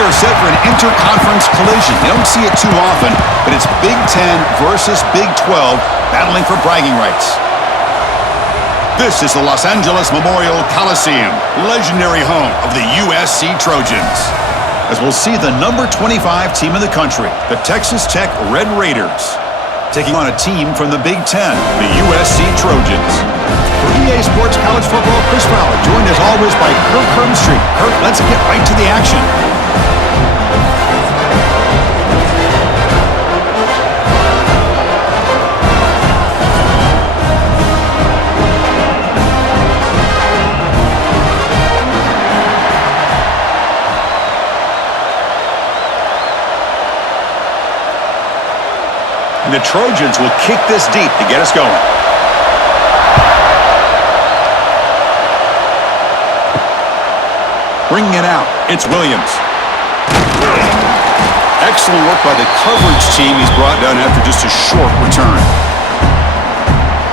we are set for an interconference collision. You don't see it too often, but it's Big Ten versus Big 12 battling for bragging rights. This is the Los Angeles Memorial Coliseum, legendary home of the USC Trojans. As we'll see the number 25 team in the country, the Texas Tech Red Raiders, taking on a team from the Big Ten, the USC Trojans. For EA Sports College Football, Chris Fowler, joined as always by Kirk Hermstreet. Kirk, let's get right to the action. And the Trojans will kick this deep to get us going. Bringing it out, it's Williams. Excellent work by the coverage team. He's brought down after just a short return.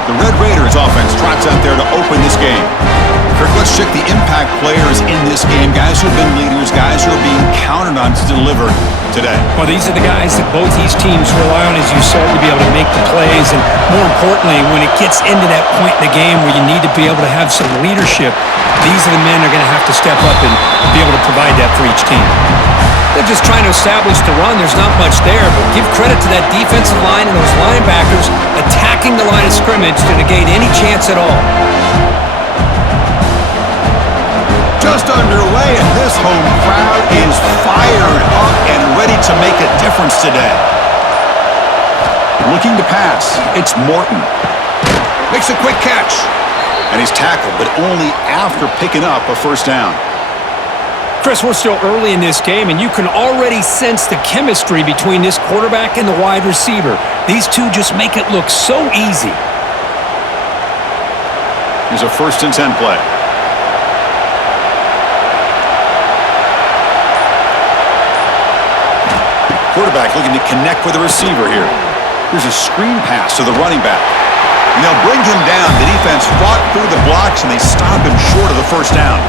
The Red Raiders offense trots out there to open this game. Kirk, let's check the impact players in this game. Guys who have been leaders, guys who are being counted on to deliver today. Well, these are the guys that both these teams rely on, as you said, to be able to make the plays. And more importantly, when it gets into that point in the game where you need to be able to have some leadership, these are the men that are going to have to step up and be able to provide that for each team. They're just trying to establish the run. There's not much there, but give credit to that defensive line and those linebackers attacking the line of scrimmage to negate any chance at all. Just underway, and this home crowd is fired up and ready to make a difference today. Looking to pass, it's Morton. Makes a quick catch. And he's tackled, but only after picking up a first down. Chris, we're still early in this game, and you can already sense the chemistry between this quarterback and the wide receiver. These two just make it look so easy. Here's a 1st and 10 play. Quarterback looking to connect with the receiver here. Here's a screen pass to the running back. And they'll bring him down. The defense fought through the blocks, and they stop him short of the first down.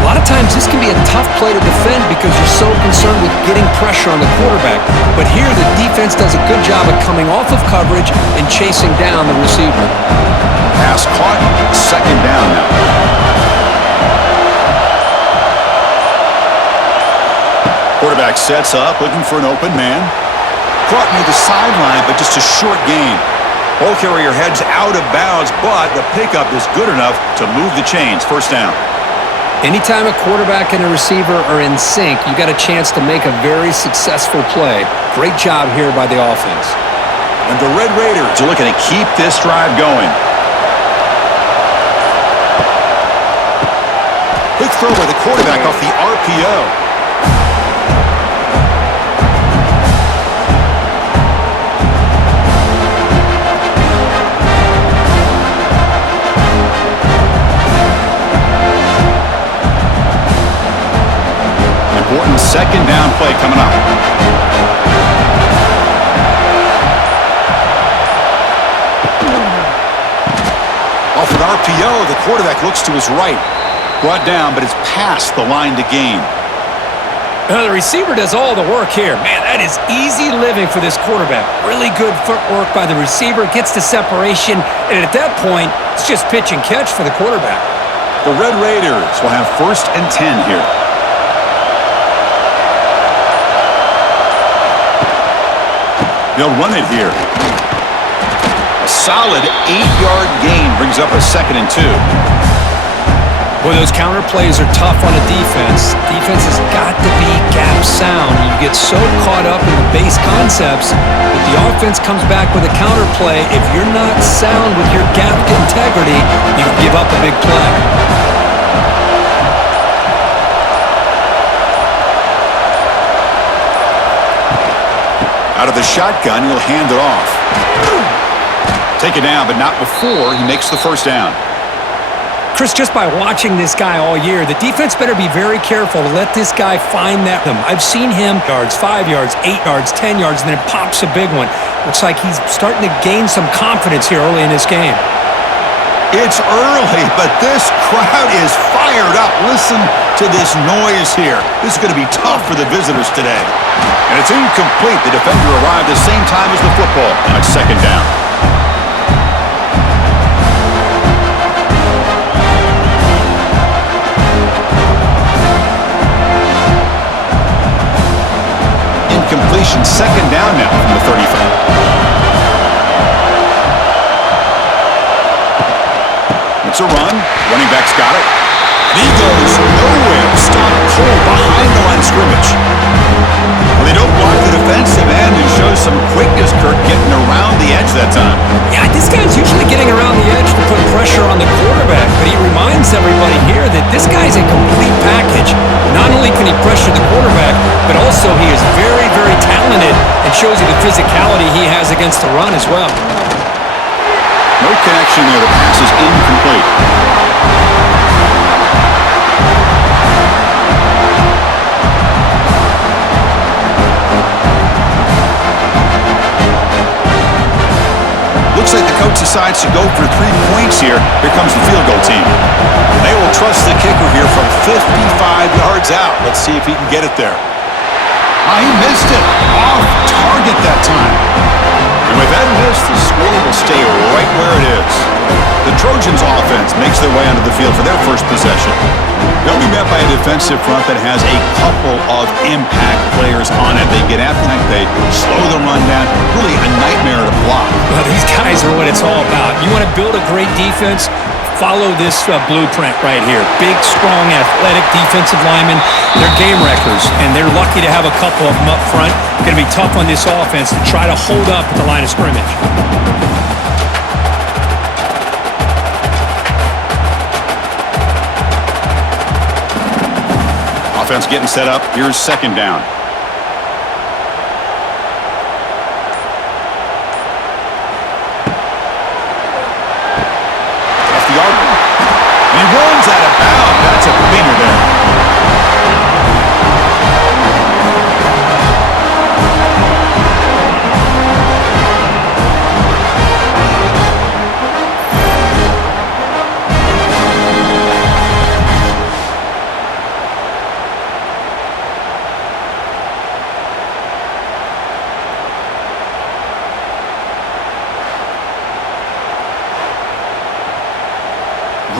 A lot of times this can be a tough play to defend because you're so concerned with getting pressure on the quarterback. But here the defense does a good job of coming off of coverage and chasing down the receiver. Pass caught. 2nd down now. Quarterback sets up, looking for an open man. Caught near the sideline, but just a short gain. Ball carrier heads out of bounds, but the pickup is good enough to move the chains. 1st down. Anytime a quarterback and a receiver are in sync, you got a chance to make a very successful play. Great job here by the offense. And the Red Raiders are looking to keep this drive going. Quick throw by the quarterback off the RPO. Important 2nd down play coming up. Off an RPO, the quarterback looks to his right. Brought down, but it's past the line to gain. The receiver does all the work here. Man, that is easy living for this quarterback. Really good footwork by the receiver. Gets the separation, and at that point, it's just pitch and catch for the quarterback. The Red Raiders will have 1st and 10 here. They'll run it here. A solid 8-yard gain brings up a 2nd and 2. Boy, those counter plays are tough on a defense. Defense has got to be gap sound. You get so caught up in the base concepts, but the offense comes back with a counter play. If you're not sound with your gap integrity, you give up a big play. Out of the shotgun, he'll hand it off. Take it down, but not before he makes the 1st down. Chris, just by watching this guy all year, the defense better be very careful to let this guy find that. I've seen him 5 yards, 8 yards, 10 yards, and then it pops a big one. Looks like he's starting to gain some confidence here early in this game. It's early, but this crowd is fired up. Listen to this noise here. This is going to be tough for the visitors today. And it's incomplete. The defender arrived at the same time as the football on its second down. Incompletion, second down now from the 35. It's a run. Running back's got it. And he goes nowhere. Stopped cold behind the line of scrimmage. Well, they don't block the defensive end and show some quickness, Kirk, getting around the edge that time. Yeah, this guy's usually getting around the edge to put pressure on the quarterback, but he reminds everybody here that this guy's a complete package. Not only can he pressure the quarterback, but also he is very, very talented and shows you the physicality he has against the run as well. No connection there. The pass is incomplete. Looks like the coach decides to go for 3 points here. Here comes the field goal team. They will trust the kicker here from 55 yards out. Let's see if he can get it there. He missed it. Off target that time. And with that miss, the score will stay right where it is. The Trojans offense makes their way onto the field for their first possession. They'll be met by a defensive front that has a couple of impact players on it. They get after it, they slow the run down. Really a nightmare to block. Well, these guys are what it's all about. You want to build a great defense? Follow this blueprint right here. Big, strong, athletic defensive linemen. They're game wreckers, and they're lucky to have a couple of them up front. Going to be tough on this offense to try to hold up at the line of scrimmage. Offense getting set up. Here's second down. And he runs out of bounds. That's a binger there.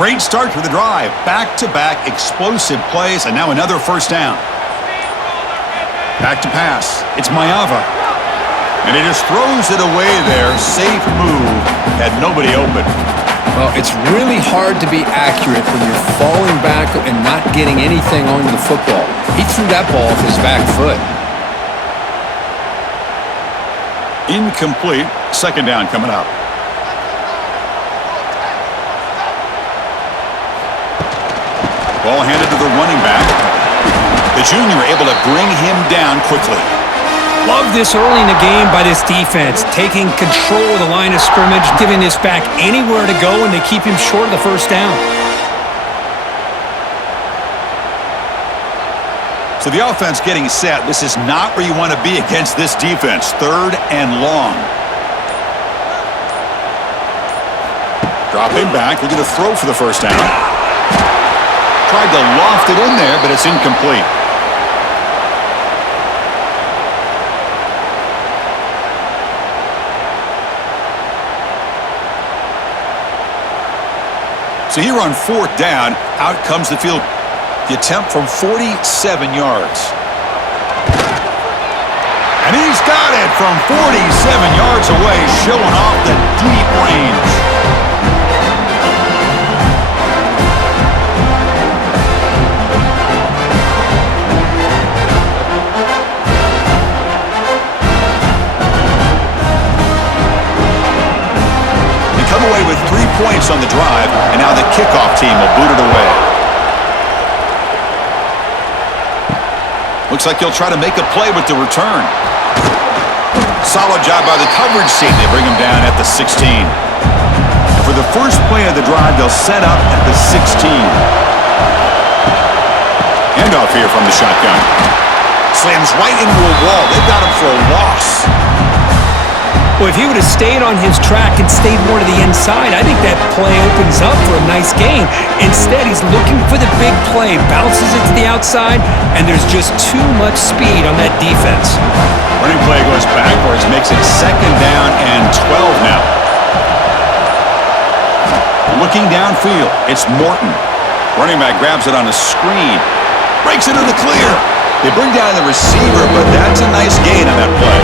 Great start for the drive. Back-to-back explosive plays, and now another first down. Back to pass. It's Mayava. And he just throws it away there. Safe move. Had nobody open. Well, it's really hard to be accurate when you're falling back and not getting anything onto the football. He threw that ball off his back foot. Incomplete. Second down coming up. Ball handed to the running back. The junior able to bring him down quickly. Love this early in the game by this defense, taking control of the line of scrimmage, giving this back anywhere to go, and they keep him short of the first down. So the offense getting set. This is not where you want to be against this defense. Third and long. Dropping back, looking to throw for the first down. Tried to loft it in there, but it's incomplete. So here on fourth down, out comes the field. The attempt from 47 yards. And he's got it from 47 yards away, showing off the deep range. Come away with 3 points on the drive, and now the kickoff team will boot it away. Looks like he'll try to make a play with the return. Solid job by the coverage team. They bring him down at the 16. And for the first play of the drive, they'll set up at the 16. Handoff here from the shotgun. Slams right into a wall. They've got him for a loss. Well, if he would have stayed on his track and stayed more to the inside, I think that play opens up for a nice gain. Instead, he's looking for the big play, bounces it to the outside, and there's just too much speed on that defense. Running play goes backwards, makes it 2nd down and 12 now. Looking downfield, it's Morton. Running back grabs it on a screen, breaks into the clear. They bring down the receiver, but that's a nice gain on that play.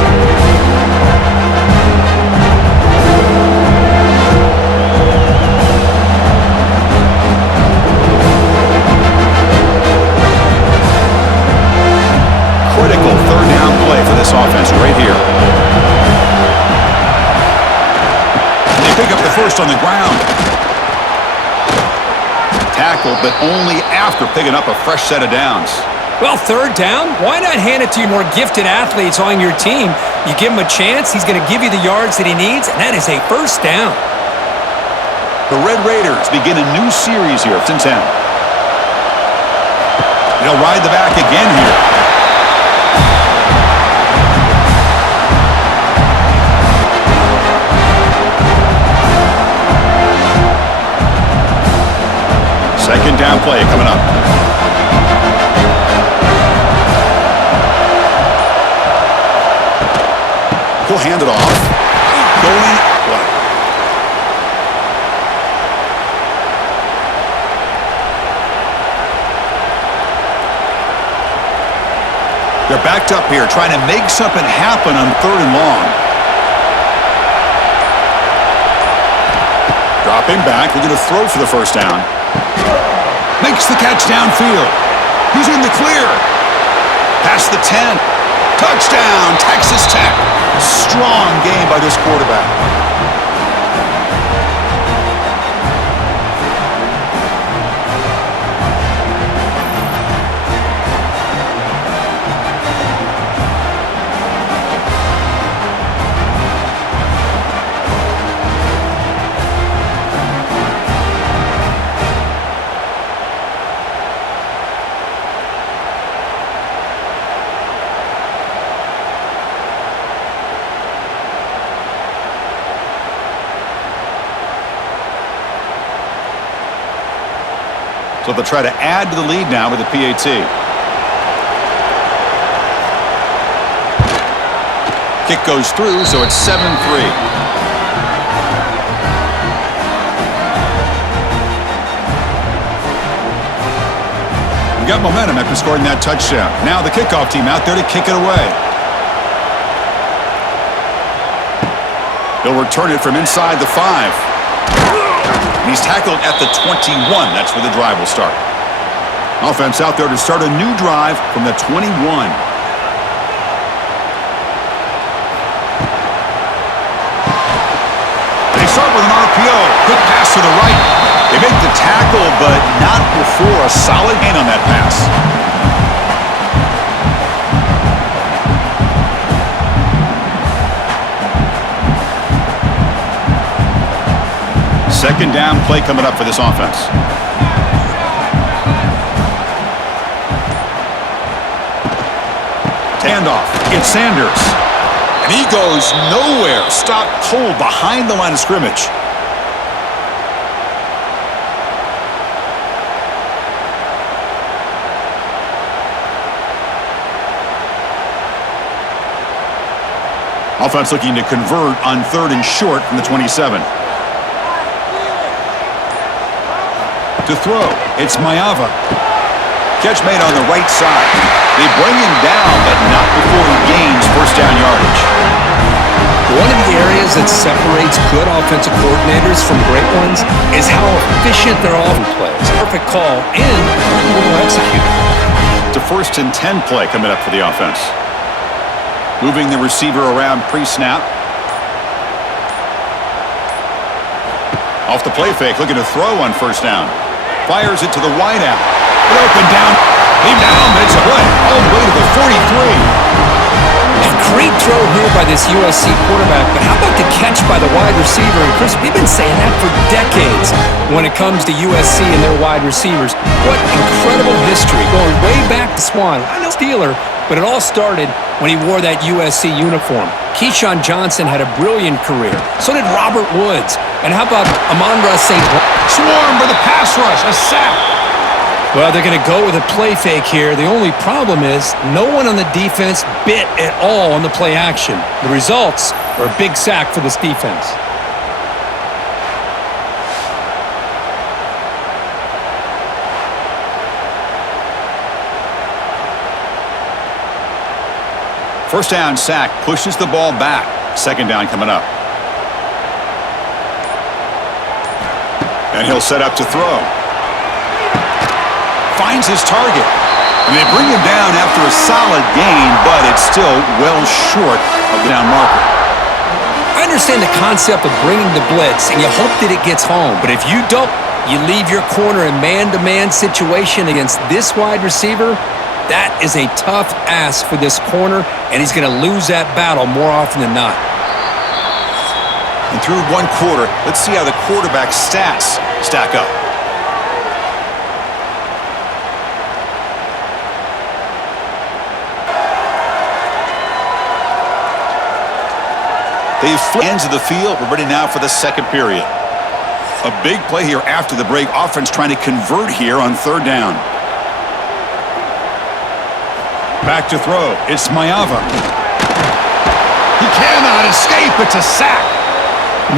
Critical 3rd down play for this offense right here. And they pick up the first on the ground. Tackled, but only after picking up a fresh set of downs. Well, 3rd down, why not hand it to your more gifted athletes on your team? You give him a chance, he's going to give you the yards that he needs, and that is a 1st down. The Red Raiders begin a new series here at 10. They'll ride the back again here. Second down play coming up. He'll hand it off. Going wide. They're backed up here, trying to make something happen on 3rd and long. Dropping back, looking to throw for the 1st down. Makes the catch downfield. He's in the clear. Past the 10. Touchdown, Texas Tech. Strong game by this quarterback. So they'll try to add to the lead now with the PAT. Kick goes through, so it's 7-3. We got momentum after scoring that touchdown. Now the kickoff team out there to kick it away. He'll return it from inside the 5. He's tackled at the 21. That's where the drive will start. Offense out there to start a new drive from the 21. They start with an RPO. Quick pass to the right. They make the tackle, but not before a solid gain on that pass. Second down play coming up for this offense. Handoff. It's Sanders. And he goes nowhere. Stop cold behind the line of scrimmage. Offense looking to convert on 3rd and short from the 27. To throw, it's Mayava. Catch made on the right side. They bring him down, but not before he gains 1st down yardage. One of the areas that separates good offensive coordinators from great ones is how efficient their offense plays. Perfect call and well executed. It's a 1st and 10 play coming up for the offense. Moving the receiver around pre-snap. Off the play fake, looking to throw on 1st down. Fires it to the wideout. Open down. Leave down, but it's a play all the way to the 43. Great throw here by this USC quarterback, but how about the catch by the wide receiver? And Chris, we've been saying that for decades when it comes to USC and their wide receivers. What incredible history, going way back to Swan. I know Steeler, but it all started when he wore that USC uniform. Keyshawn Johnson had a brilliant career. So did Robert Woods. And how about Amon-Ra St. Swarm for the pass rush, a sack. Well, they're going to go with a play fake here. The only problem is no one on the defense bit at all on the play action. The results are a big sack for this defense. First down sack pushes the ball back. Second down coming up. And he'll set up to throw. Finds his target. And they bring him down after a solid gain, but it's still well short of the down marker. I understand the concept of bringing the blitz, and you hope that it gets home. But if you don't, you leave your corner in man-to-man situation against this wide receiver. That is a tough ask for this corner, and he's going to lose that battle more often than not. And through one quarter, let's see how the quarterback's stats stack up. They've flipped ends of the field. We're ready now for the second period. A big play here after the break. Offense trying to convert here on third down. Back to throw. It's Mayava. He cannot escape. It's a sack.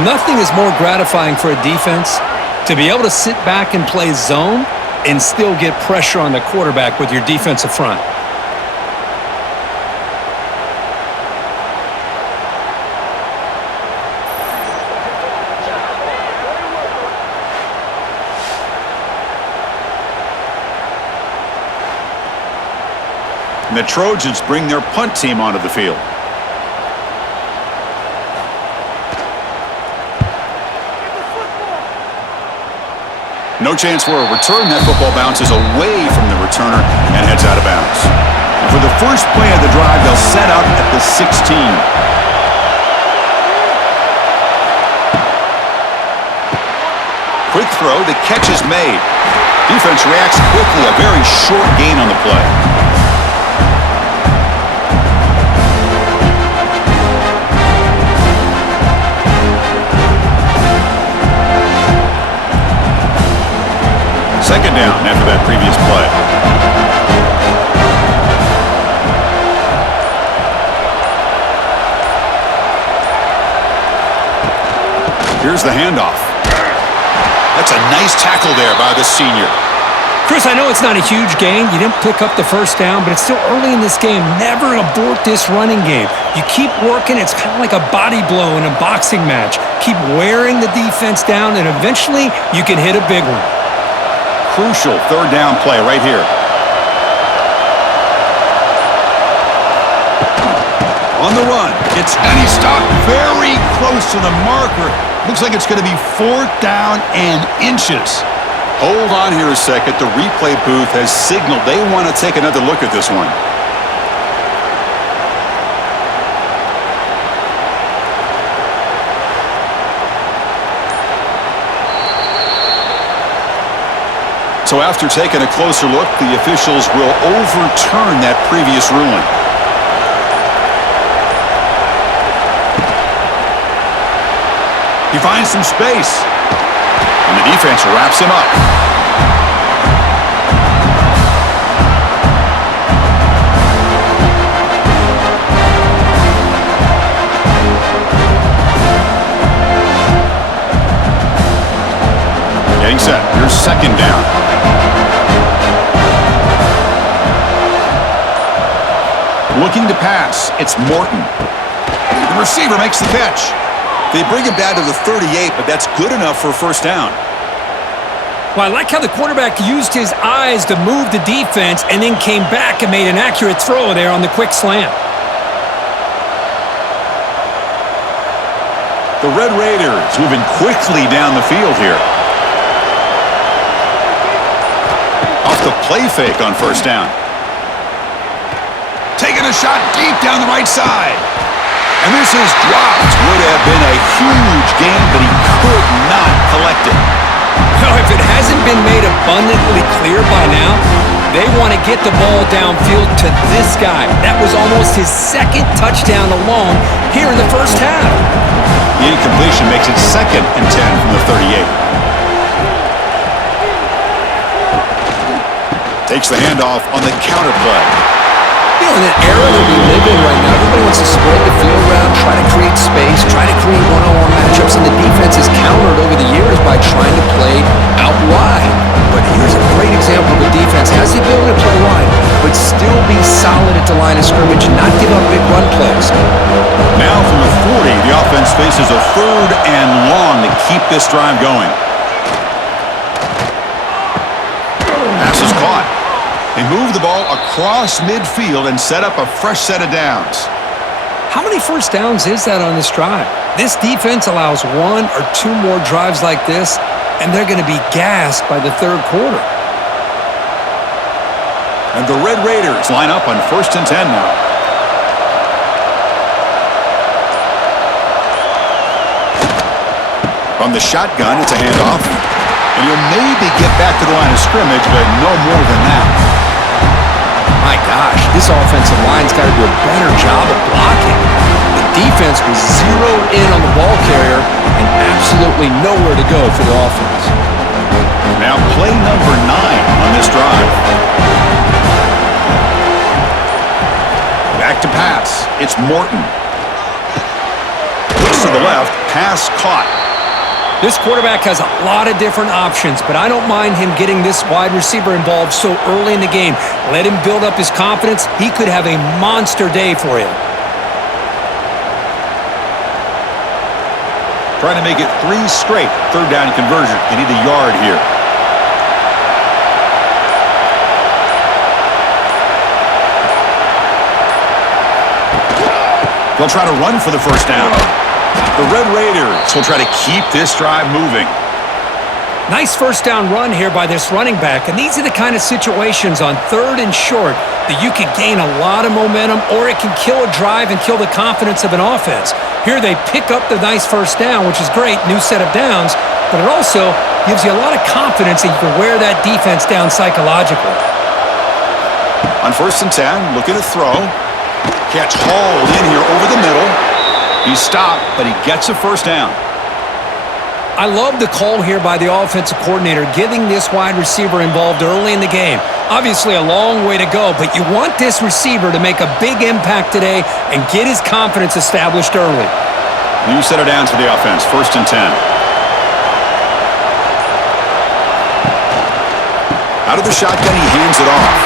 Nothing is more gratifying for a defense to be able to sit back and play zone and still get pressure on the quarterback with your defensive front. And the Trojans bring their punt team onto the field. No chance for a return. That football bounces away from the returner and heads out of bounds. And for the first play of the drive, they'll set up at the 16. Quick throw. The catch is made. Defense reacts quickly. A very short gain on the play. Second down after that previous play. Here's the handoff. That's a nice tackle there by the senior. Chris, I know it's not a huge gain. You didn't pick up the first down, but it's still early in this game. Never abort this running game. You keep working. It's kind of like a body blow in a boxing match. Keep wearing the defense down, and eventually you can hit a big one. Crucial third down play right here. On the run. And he stopped very close to the marker. Looks like it's going to be fourth down and inches. Hold on here a second. The replay booth has signaled they want to take another look at this one. So after taking a closer look, the officials will overturn that previous ruling. He finds some space, and the defense wraps him up. Getting set. Here's second down. Looking to pass. It's Morton. The receiver makes the catch. They bring him down to the 38, but that's good enough for a first down. Well, I like how the quarterback used his eyes to move the defense and then came back and made an accurate throw there on the quick slant. The Red Raiders moving quickly down the field here. Off the play fake on first down. Taking a shot deep down the right side. And this is dropped. Would have been a huge gain, but he could not collect it. Well, if it hasn't been made abundantly clear by now, they want to get the ball downfield to this guy. That was almost his second touchdown alone here in the first half. The incompletion makes it 2nd and 10 from the 38. Takes the handoff on the counter play. You know, in that era that we live in right now, everybody wants to spread the field around, try to create space, try to create one-on-one matchups, and the defense has countered over the years by trying to play out wide. But here's a great example of a defense has the ability to play wide, but still be solid at the line of scrimmage and not give up big run plays. Now from the 40, the offense faces a 3rd and long to keep this drive going. Pass is caught. They move the ball across midfield and set up a fresh set of downs. How many first downs is that on this drive? This defense allows 1 or 2 more drives like this, and they're going to be gassed by the 3rd quarter. And the Red Raiders line up on 1st and 10 now. From the shotgun, it's a handoff. And he'll maybe get back to the line of scrimmage, but no more than that. My gosh, this offensive line's got to do a better job of blocking. The defense was zeroed in on the ball carrier and absolutely nowhere to go for the offense. Now play number 9 on this drive. Back to pass. It's Morton. Looks to the left. Pass caught. This quarterback has a lot of different options, but I don't mind him getting this wide receiver involved so early in the game. Let him build up his confidence. He could have a monster day for you. Trying to make it 3 straight 3rd down conversion. You need a yard here. They'll try to run for the first down. The Red Raiders will try to keep this drive moving. Nice first down run here by this running back, and these are the kind of situations on 3rd and short that you can gain a lot of momentum, or it can kill a drive and kill the confidence of an offense. Here they pick up the nice first down, which is great, new set of downs, but it also gives you a lot of confidence that you can wear that defense down psychologically. On 1st and 10, looking to throw. Catch hauled in here over the middle. He's stopped, but he gets a first down. I love the call here by the offensive coordinator, getting this wide receiver involved early in the game. Obviously a long way to go, but you want this receiver to make a big impact today and get his confidence established early. New set of downs for the offense, 1st and 10. Out of the shotgun, he hands it off.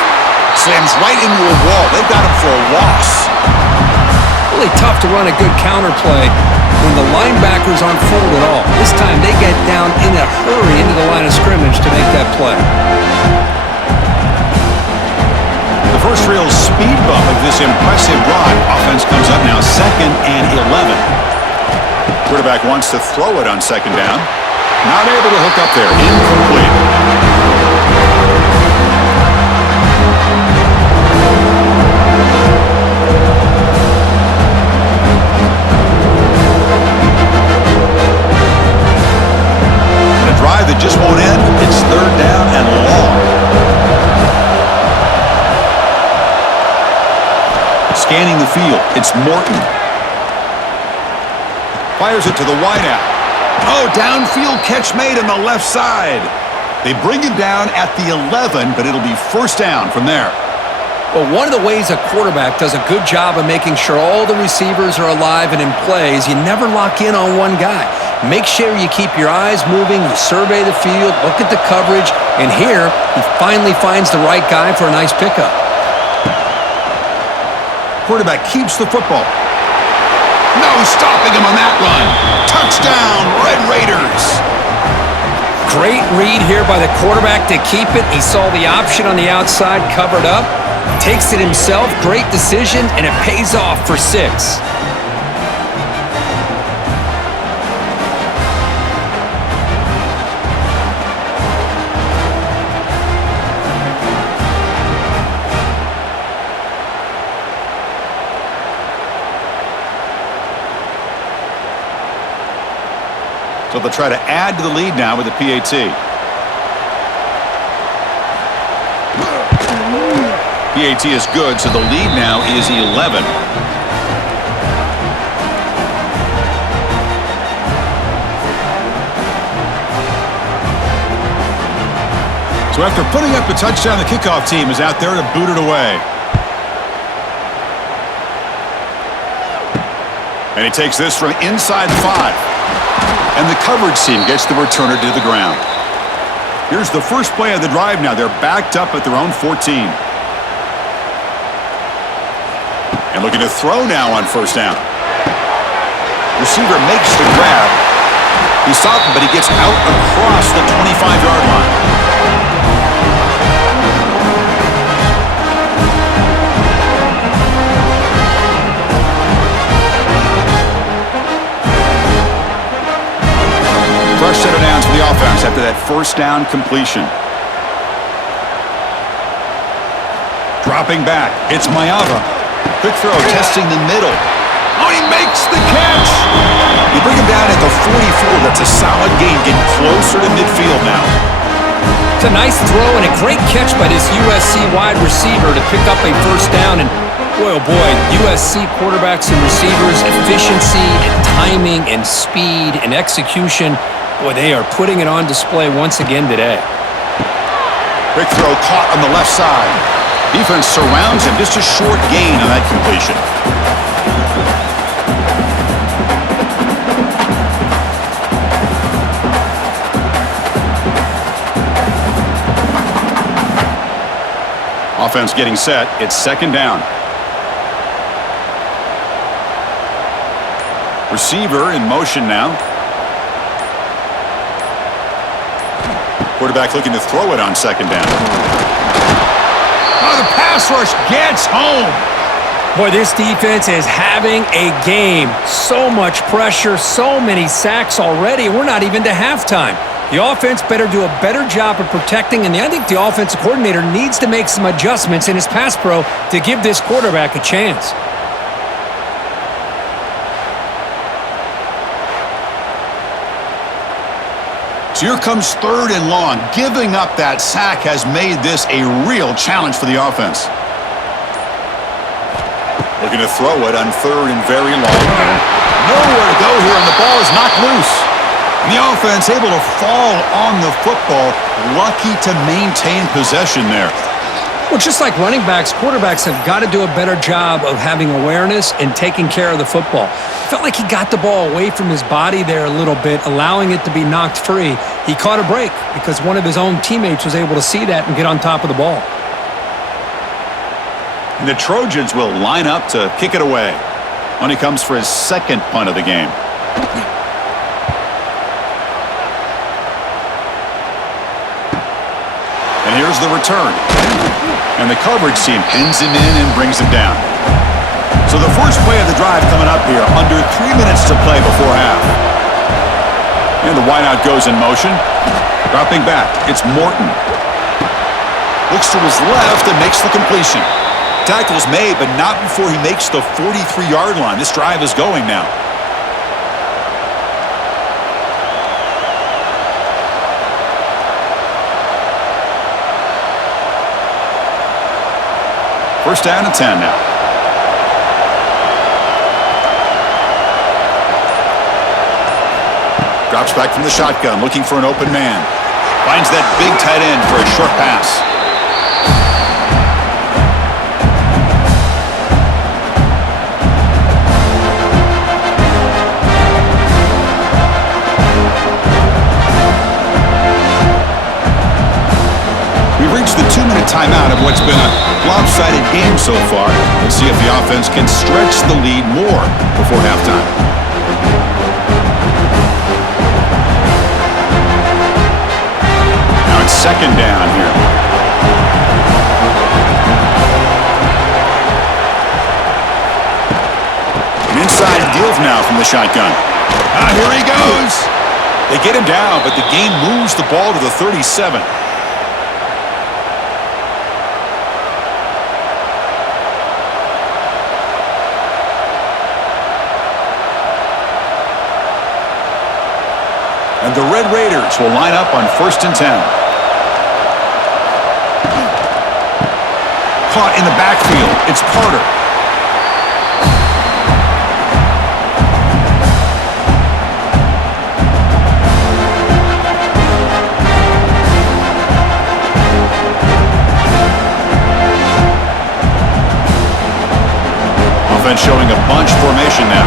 Slams right into a wall. They've got him for a loss. Really tough to run a good counter play when the linebackers aren't full at all. This time they get down in a hurry into the line of scrimmage to make that play. The first real speed bump of this impressive drive. Offense comes up now 2nd and 11. Quarterback wants to throw it on 2nd down. Not able to hook up there. Incomplete. Drive that just won't end. It's 3rd down and long. Scanning the field. It's Morton. Fires it to the wideout. Oh, downfield catch made on the left side. They bring him down at the 11, but it'll be 1st down from there. Well, one of the ways a quarterback does a good job of making sure all the receivers are alive and in play is you never lock in on one guy. Make sure you keep your eyes moving, you survey the field, look at the coverage, and here he finally finds the right guy for a nice pickup. Quarterback keeps the football. No stopping him on that run. Touchdown, Red Raiders. Great read here by the quarterback to keep it. He saw the option on the outside covered up. Takes it himself. Great decision, and it pays off for 6. So they'll try to add to the lead now with the PAT. PAT is good, so the lead now is 11. So after putting up a touchdown, the kickoff team is out there to boot it away. And he takes this from inside 5. And the coverage team gets the returner to the ground. Here's the first play of the drive now. They're backed up at their own 14. And looking to throw now on first down. Receiver makes the grab. He's stopped, but he gets out across the 25-yard line. Fresh set of downs for the offense after that first down completion. Dropping back, it's Mayava. Quick throw, testing the middle. Oh, he makes the catch! You bring him down at the 44. That's a solid gain, getting closer to midfield now. It's a nice throw and a great catch by this USC wide receiver to pick up a first down. And boy, oh boy, USC quarterbacks and receivers, efficiency and timing and speed and execution. Boy, they are putting it on display once again today. Quick throw caught on the left side. Defense surrounds him. Just a short gain on that completion. Offense getting set. It's second down. Receiver in motion now. Quarterback looking to throw it on second down. Oh, the pass rush gets home. Boy, this defense is having a game. So much pressure, so many sacks already. We're not even to halftime. The offense better do a better job of protecting, and I think the offensive coordinator needs to make some adjustments in his pass pro to give this quarterback a chance. So here comes third and long. Giving up that sack has made this a real challenge for the offense. Looking to throw it on third and very long. Nowhere to go here, and the ball is knocked loose. And the offense able to fall on the football. Lucky to maintain possession there. Well, just like running backs, quarterbacks have got to do a better job of having awareness and taking care of the football. I felt like he got the ball away from his body there a little bit, allowing it to be knocked free. He caught a break because one of his own teammates was able to see that and get on top of the ball. And the Trojans will line up to kick it away when he comes for his second punt of the game. And here's the return. And the coverage team pins him in and brings him down. So the first play of the drive coming up here, under 3 minutes to play before half. And the wideout goes in motion. Dropping back, it's Morton. Looks to his left and makes the completion. Tackle's made, but not before he makes the 43-yard line. This drive is going now. First down and 10 now. Drops back from the shotgun, looking for an open man. Finds that big tight end for a short pass. We've reached the 2-minute timeout of what's been a lopsided game so far. Let's see if the offense can stretch the lead more before halftime. Now it's second down here. An inside deal now from the shotgun. Here he goes. They get him down, but the game moves the ball to the 37. And the Red Raiders will line up on 1st and 10. Caught in the backfield. It's Carter. Offense showing a bunch formation now.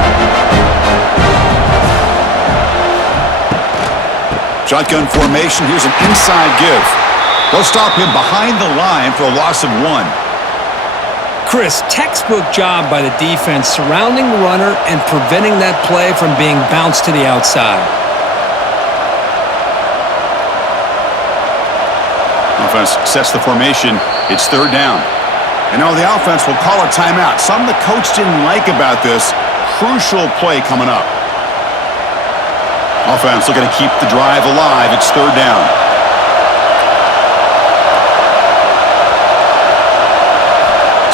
Shotgun formation. Here's an inside give. They'll stop him behind the line for a loss of 1. Chris, textbook job by the defense surrounding the runner and preventing that play from being bounced to the outside. Offense sets the formation. It's 3rd down. And now the offense will call a timeout. Something the coach didn't like about this. Crucial play coming up. Offense looking to keep the drive alive. It's 3rd down.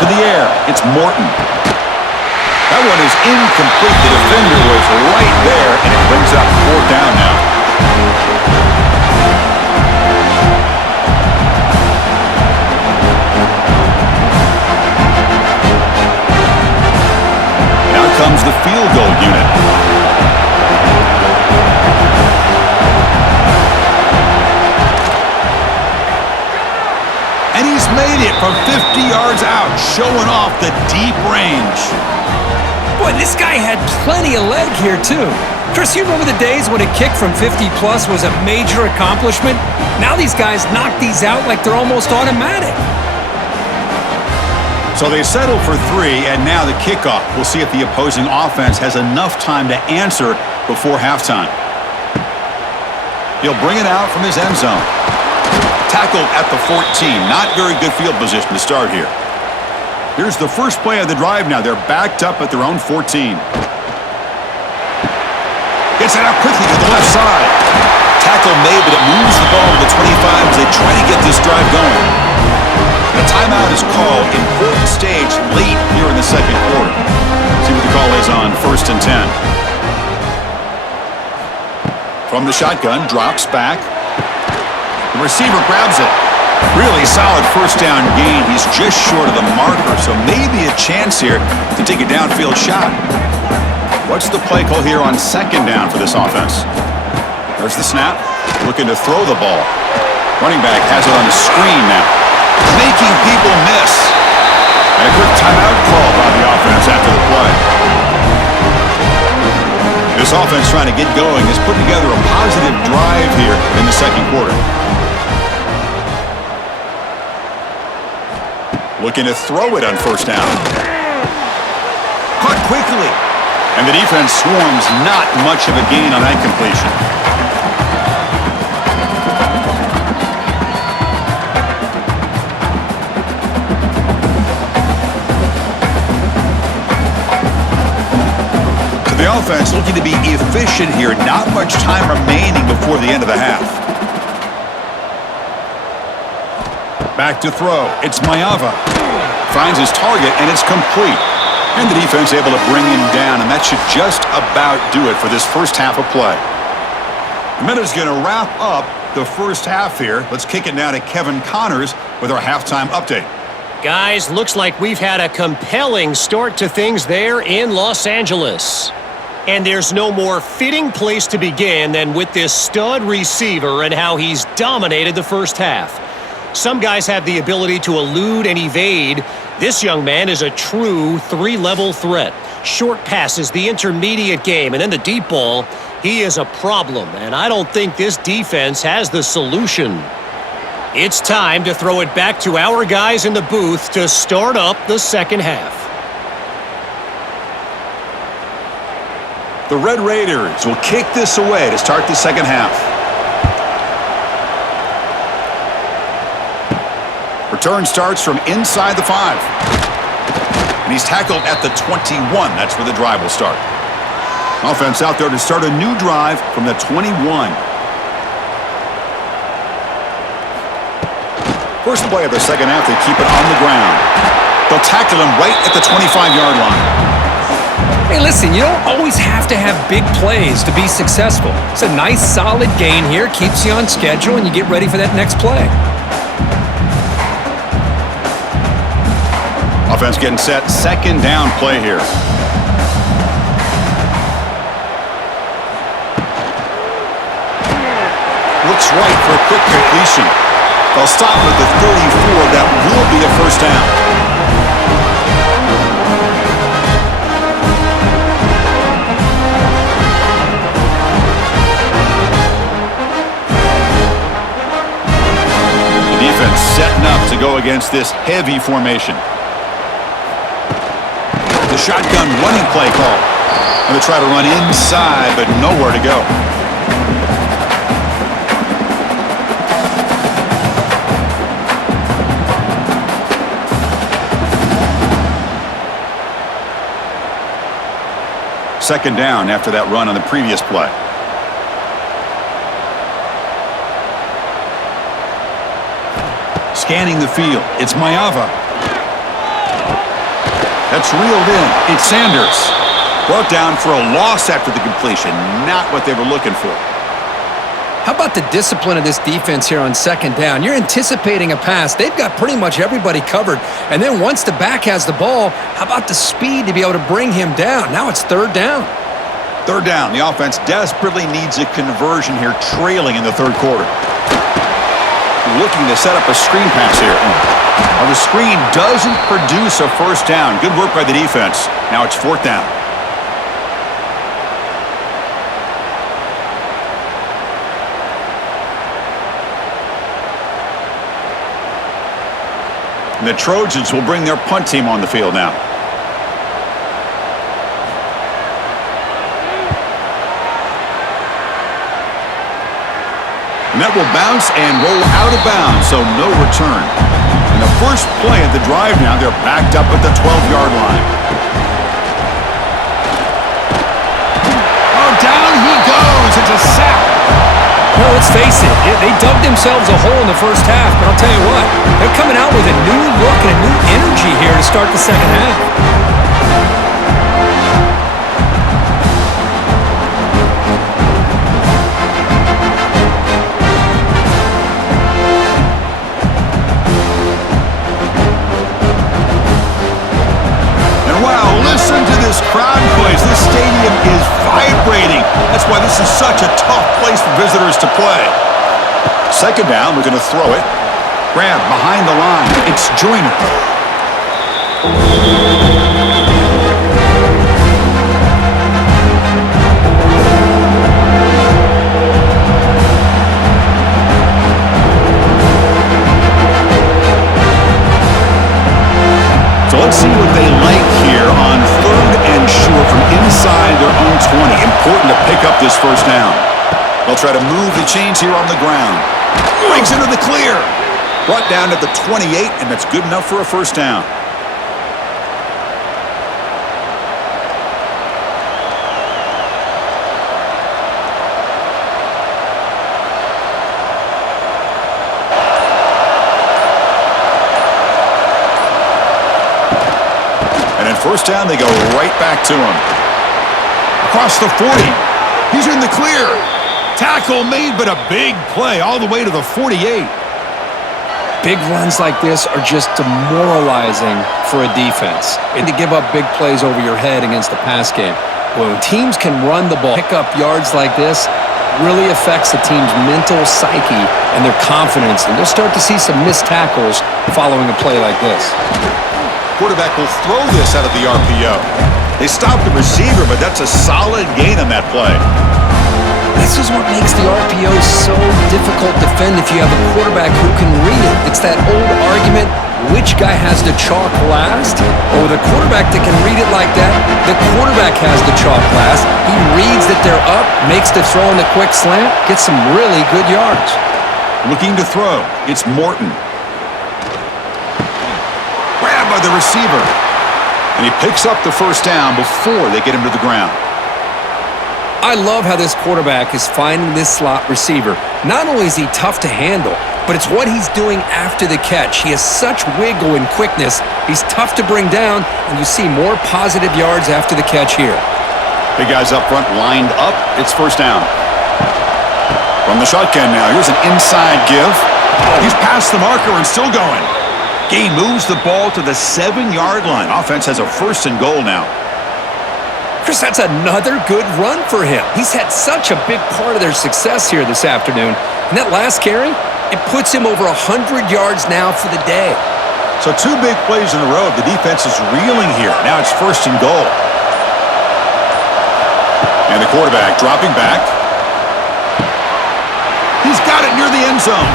To the air. It's Morton. That one is incomplete. The defender was right there, and it brings up 4th down now. Now comes the field goal unit. And he's made it from 50 yards out, showing off the deep range. Boy, this guy had plenty of leg here, too. Chris, you remember the days when a kick from 50-plus was a major accomplishment? Now these guys knock these out like they're almost automatic. So they settle for 3, and now the kickoff. We'll see if the opposing offense has enough time to answer before halftime. He'll bring it out from his end zone. Tackled at the 14. Not very good field position to start here. Here's the first play of the drive now. They're backed up at their own 14. Gets it out quickly to the left side. Tackle made, but it moves the ball to the 25 as they try to get this drive going. The timeout is called. Important stage late here in the 2nd quarter. See what the call is on 1st and 10. From the shotgun, drops back. The receiver grabs it. Really solid 1st down gain. He's just short of the marker, so maybe a chance here to take a downfield shot. What's the play call here on 2nd down for this offense? There's the snap. Looking to throw the ball. Running back has it on the screen now. Making people miss. And a quick timeout call by the offense after the play. This offense trying to get going has put together a positive drive here in the 2nd quarter. Looking to throw it on 1st down. Caught quickly. And the defense swarms. Not much of a gain on that completion. So the offense looking to be efficient here. Not much time remaining before the end of the half. Back to throw. It's Maeva. Finds his target, and it's complete. And the defense able to bring him down, and that should just about do it for this 1st half of play. The minute's going to wrap up the 1st half here. Let's kick it now to Kevin Connors with our halftime update. Guys, looks like we've had a compelling start to things there in Los Angeles. And there's no more fitting place to begin than with this stud receiver and how he's dominated the 1st half. Some guys have the ability to elude and evade. This young man is a true 3-level threat. Short passes, the intermediate game, and then the deep ball. He is a problem, and I don't think this defense has the solution. It's time to throw it back to our guys in the booth to start up the 2nd half. The Red Raiders will kick this away to start the 2nd half. Return starts from inside the 5. And he's tackled at the 21. That's where the drive will start. Offense out there to start a new drive from the 21. First play of the 2nd half, they keep it on the ground. They'll tackle him right at the 25-yard line. Hey, listen, you don't always have to have big plays to be successful. It's a nice, solid gain here, keeps you on schedule, and you get ready for that next play. Offense getting set, second down play here. Looks right for a quick completion. They'll stop with the 34. That will be a first down. The defense setting up to go against this heavy formation. The shotgun running play call. Going to try to run inside, but nowhere to go. Second down after that run on the previous play. Scanning the field. It's Mayava. That's reeled in. It's Sanders. Brought down for a loss after the completion. Not what they were looking for. How about the discipline of this defense here on second down? You're anticipating a pass. They've got pretty much everybody covered. And then once the back has the ball, how about the speed to be able to bring him down? Now it's third down. Third down. The offense desperately needs a conversion here, trailing in the third quarter. Looking to set up a screen pass here. Now the screen doesn't produce a first down. Good work by the defense. Now it's fourth down. And the Trojans will bring their punt team on the field now. And that will bounce and roll out of bounds, so no return. And the first play of the drive now, they're backed up at the 12-yard line. Oh, down he goes. It's a sack. Well, let's face it, they dug themselves a hole in the first half, but I'll tell you what, they're coming out with a new look and a new energy here to start the second half. And wow, listen to this crowd noise. This stadium is vibrating. That's why this is such a tough place for visitors to play. Second down, we're going to throw it. Grab behind the line. It's Joyner. So let's see what they like here on third and short from inside their own 20. Important to pick up this first down. They'll try to move the chains here on the ground. Breaks into the clear. Brought down at the 28, and that's good enough for a first down. And in first down, they go right back to him. Across the 40. He's in the clear. Tackle made, but a big play all the way to the 48. Big runs like this are just demoralizing for a defense. And to give up big plays over your head against the pass game. When teams can run the ball, pick up yards like this, really affects the team's mental psyche and their confidence. And you'll start to see some missed tackles following a play like this. Quarterback will throw this out of the RPO. They stop the receiver, but that's a solid gain on that play. This is what makes the RPO so difficult to defend if you have a quarterback who can read it. It's that old argument, which guy has the chalk last? Or the quarterback that can read it like that, the quarterback has the chalk last. He reads that they're up, makes the throw in the quick slant, gets some really good yards. Looking to throw. It's Morton. Grabbed by the receiver. And he picks up the first down before they get him to the ground. I love how this quarterback is finding this slot receiver. Not only is he tough to handle, but it's what he's doing after the catch. He has such wiggle and quickness. He's tough to bring down, and you see more positive yards after the catch here. Big guys up front lined up. It's first down. From the shotgun now, here's an inside give. He's past the marker and still going. Gain moves the ball to the 7-yard line. Offense has a first and goal now. Chris, that's another good run for him. He's had such a big part of their success here this afternoon. And that last carry, it puts him over 100 yards now for the day. So 2 big plays in a row. The defense is reeling here. Now it's first and goal. And the quarterback dropping back. He's got it near the end zone.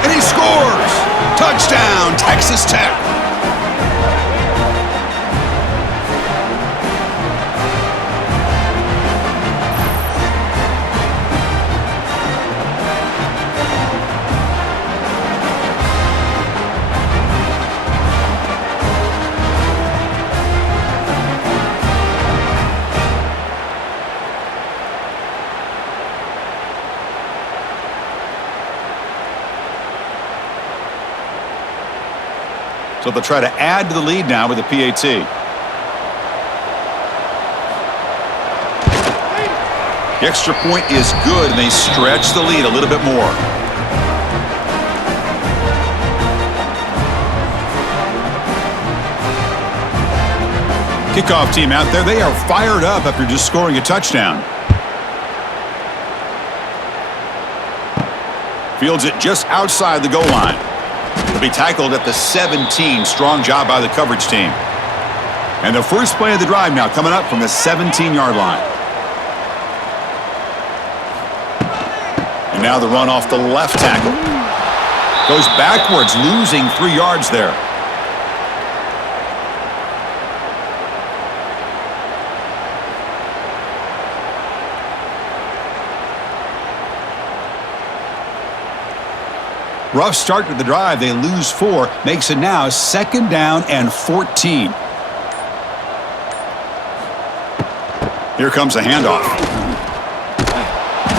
And he scores! Touchdown, Texas Tech. So they'll try to add to the lead now with the PAT. The extra point is good, and they stretch the lead a little bit more. Kickoff team out there. They are fired up after just scoring a touchdown. Fields it just outside the goal line. Will be tackled at the 17. Strong job by the coverage team. And the first play of the drive now coming up from the 17-yard line. And now the run off the left tackle. Goes backwards, losing 3 yards there. Rough start to the drive. They lose 4. Makes it now 2nd down and 14. Here comes a handoff.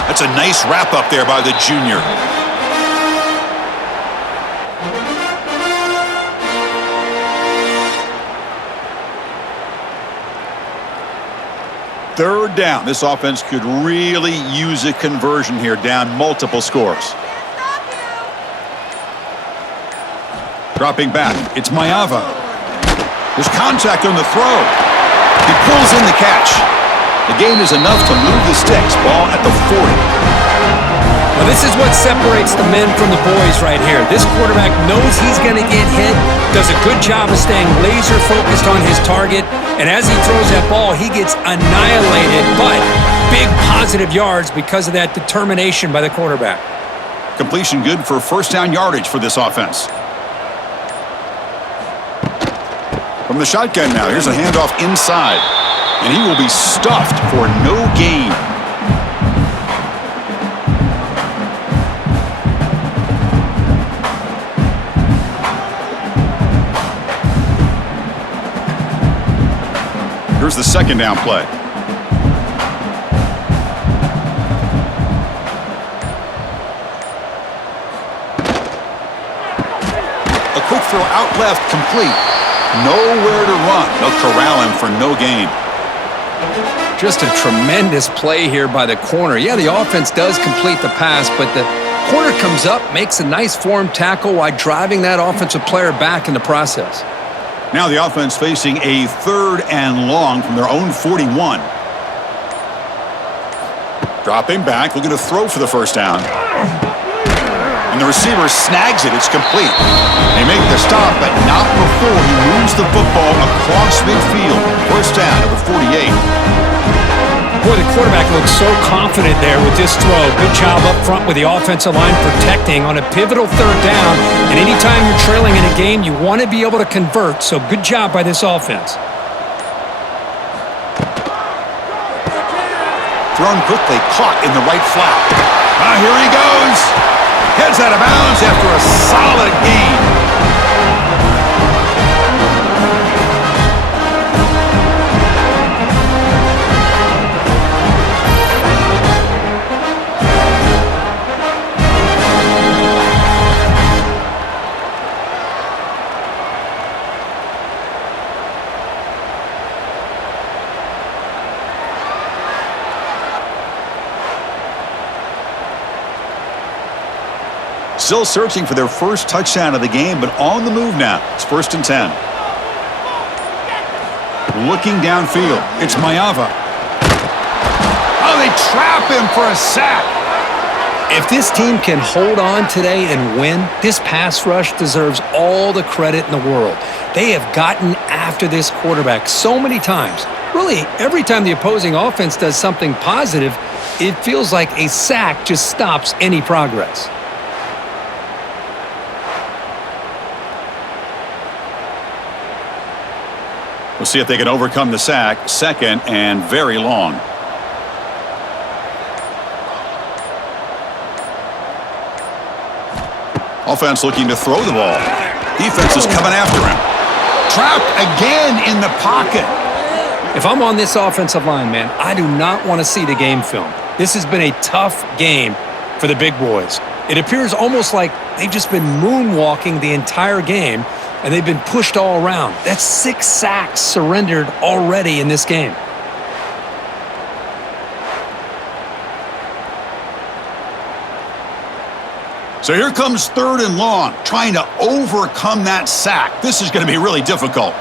That's a nice wrap up there by the junior. Third down. This offense could really use a conversion here, down multiple scores. Dropping back, it's Mayava. There's contact on the throw. He pulls in the catch. The gain is enough to move the sticks. Ball at the 40. Well, this is what separates the men from the boys right here. This quarterback knows he's going to get hit, does a good job of staying laser focused on his target, and as he throws that ball, he gets annihilated, but big positive yards because of that determination by the quarterback. Completion good for first down yardage for this offense. From the shotgun now, here's a handoff inside. And he will be stuffed for no gain. Here's the 2nd down play. A quick throw out left, complete. Nowhere to run. They'll corral him for no gain. Just a tremendous play here by the corner. Yeah, the offense does complete the pass, but the corner comes up, makes a nice form tackle while driving that offensive player back in the process. Now the offense facing a 3rd and long from their own 41. Dropping back, looking to throw for the first down. And the receiver snags it. It's complete. They make the stop, but not before he moves the football across midfield. First down at the 48. Boy, the quarterback looks so confident there with this throw. Good job up front with the offensive line protecting on a pivotal 3rd down. And anytime you're trailing in a game, you want to be able to convert. So good job by this offense. Thrown quickly, caught in the right flat. Here he goes. Heads out of bounds after a solid gain. Still searching for their first touchdown of the game, but on the move now. It's 1st and 10. Looking downfield. It's Mayava. Oh, they trap him for a sack. If this team can hold on today and win, this pass rush deserves all the credit in the world. They have gotten after this quarterback so many times. Really, every time the opposing offense does something positive, it feels like a sack just stops any progress. We'll see if they can overcome the sack. 2nd and very long. Offense looking to throw the ball. Defense is coming after him. Trapped again in the pocket. If I'm on this offensive line, man, I do not want to see the game film. This has been a tough game for the big boys. It appears almost like they've just been moonwalking the entire game, and they've been pushed all around. That's 6 sacks surrendered already in this game. So here comes 3rd and long, trying to overcome that sack. This is going to be really difficult.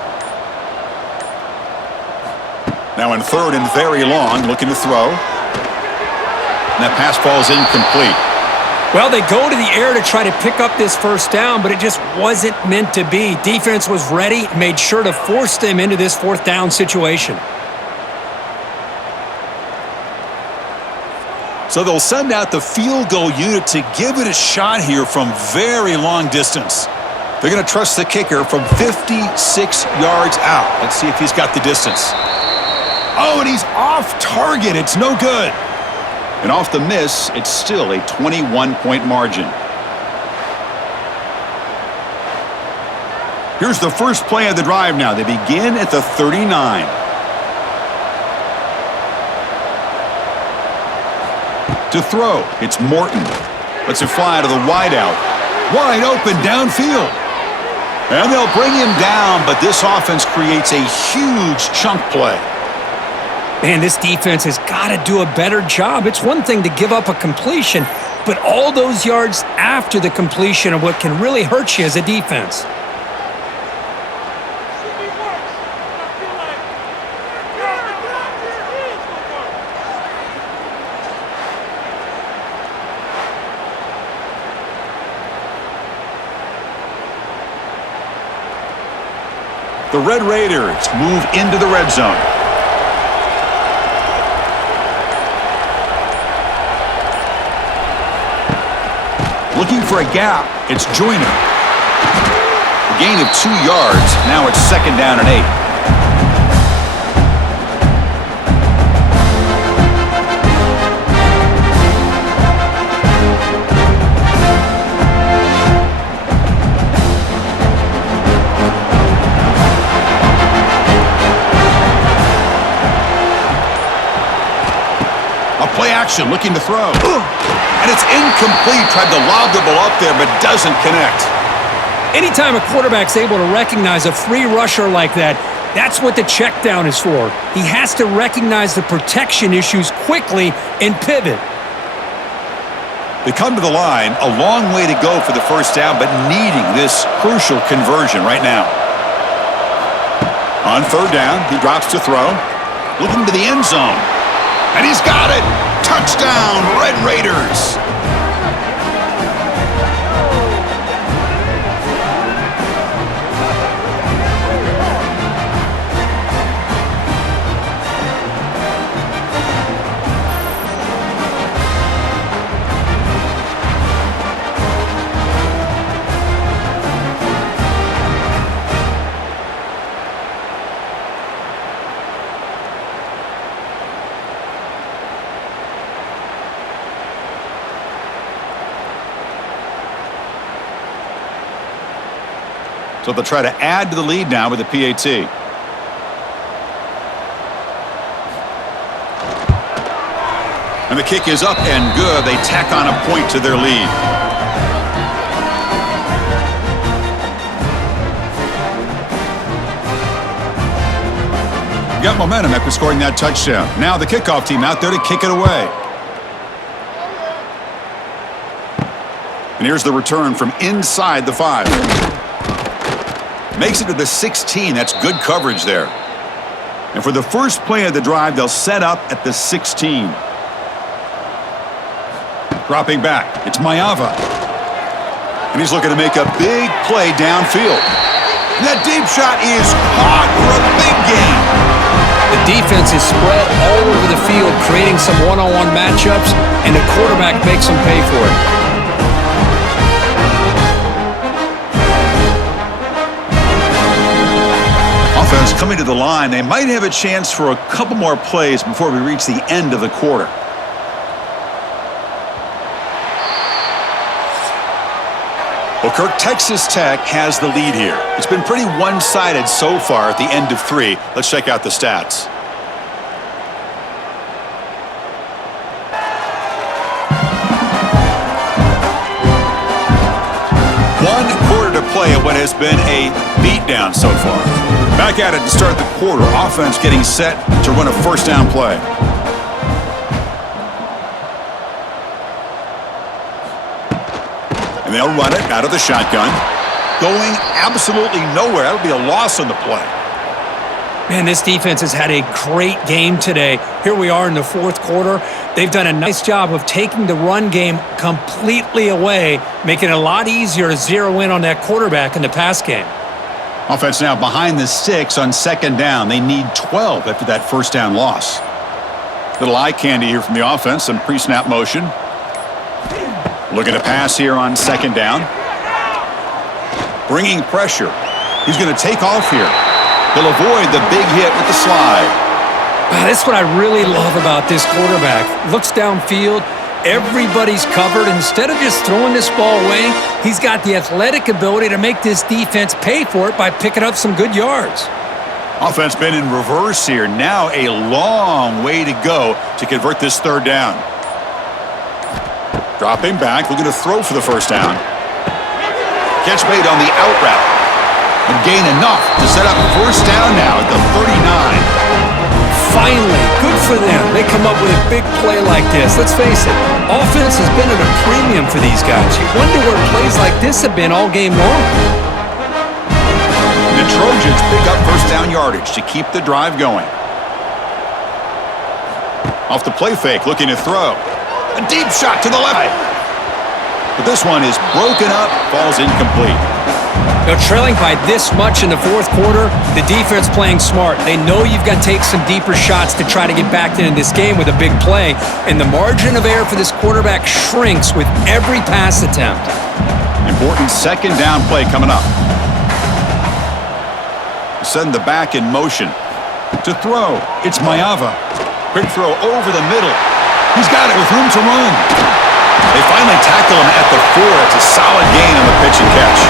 Now in 3rd and very long, looking to throw. And that pass ball is incomplete. Well, they go to the air to try to pick up this 1st down, but it just wasn't meant to be. Defense was ready, made sure to force them into this 4th down situation. So they'll send out the field goal unit to give it a shot here from very long distance. They're going to trust the kicker from 56 yards out. Let's see if he's got the distance. Oh, and he's off target. It's no good. And off the miss, it's still a 21-point margin. Here's the first play of the drive now. They begin at the 39. To throw, it's Morton. Lets it fly to the wideout. Wide open downfield. And they'll bring him down, but this offense creates a huge chunk play. Man, this defense has got to do a better job. It's one thing to give up a completion, but all those yards after the completion are what can really hurt you as a defense. The Red Raiders move into the red zone. Looking for a gap, it's Joyner. A gain of 2 yards, now it's 2nd down and 8. Play action, looking to throw. And it's incomplete. Tried to lob the ball up there, but doesn't connect. Anytime a quarterback's able to recognize a free rusher like that, that's what the check down is for. He has to recognize the protection issues quickly and pivot. They come to the line, a long way to go for the 1st down, but needing this crucial conversion right now. On 3rd down, he drops to throw. Looking to the end zone. And he's got it! Touchdown, Red Raiders! So they'll try to add to the lead now with the PAT. And the kick is up and good. They tack on a point to their lead. Got momentum after scoring that touchdown. Now the kickoff team out there to kick it away. And here's the return from inside the 5. Makes it to the 16. That's good coverage there. And for the first play of the drive, they'll set up at the 16. Dropping back, it's Mayava. And he's looking to make a big play downfield. And that deep shot is caught for a big gain. The defense is spread all over the field, creating some one-on-one matchups, and the quarterback makes them pay for it. Offense coming to the line. They might have a chance for a couple more plays before we reach the end of the quarter. Well, Kirk, Texas Tech has the lead here. It's been pretty one-sided so far at the end of 3. Let's check out the stats. One quarter to play at what has been a beatdown so far. Back at it to start the quarter. Offense getting set to run a first down play. And they'll run it out of the shotgun. Going absolutely nowhere. That'll be a loss on the play. Man, this defense has had a great game today. Here we are in the 4th quarter. They've done a nice job of taking the run game completely away, making it a lot easier to zero in on that quarterback in the pass game. Offense now behind the 6 on 2nd down. They need 12 after that first down loss. Little eye candy here from the offense. Some pre-snap motion. Looking to pass here on 2nd down. Bringing pressure. He's going to take off here. He'll avoid the big hit with the slide. Wow, that's what I really love about this quarterback. Looks downfield. Everybody's covered. Instead of just throwing this ball away, he's got the athletic ability to make this defense pay for it by picking up some good yards. Offense been in reverse here. Now a long way to go to convert this 3rd down. Dropping back, looking to throw for the first down. Catch made on the out route. And gain enough to set up first down now at the 39. Finally, good for them. They come up with a big play like this. Let's face it, offense has been at a premium for these guys. You wonder where plays like this have been all game long. The Trojans pick up first down yardage to keep the drive going. Off the play fake, looking to throw. A deep shot to the left. But this one is broken up, falls incomplete. Now, trailing by this much in the 4th quarter, the defense playing smart. They know you've got to take some deeper shots to try to get back into this game with a big play, and the margin of error for this quarterback shrinks with every pass attempt. Important 2nd down play coming up. Send the back in motion. To throw, it's Mayava. Quick throw over the middle. He's got it with room to run. They finally tackle him at the 4. It's a solid gain on the pitch and catch.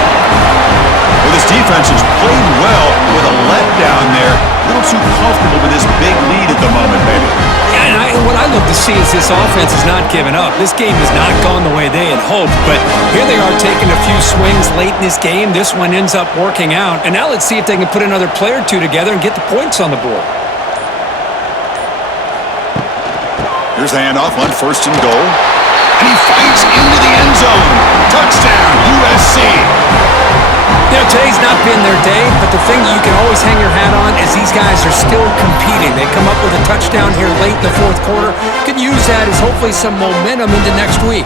Well, this defense has played well with a letdown there. A little too comfortable with this big lead at the moment, maybe. Yeah, and what I love to see is this offense is not giving up. This game has not gone the way they had hoped, but here they are taking a few swings late in this game. This one ends up working out, and now let's see if they can put another play or 2 together and get the points on the board. Here's the handoff on 1st and goal. And he fights into the end zone. Touchdown, USC. You know, today's not been their day, but the thing you can always hang your hat on is these guys are still competing. They come up with a touchdown here late in the 4th quarter. Could use that as hopefully some momentum into next week.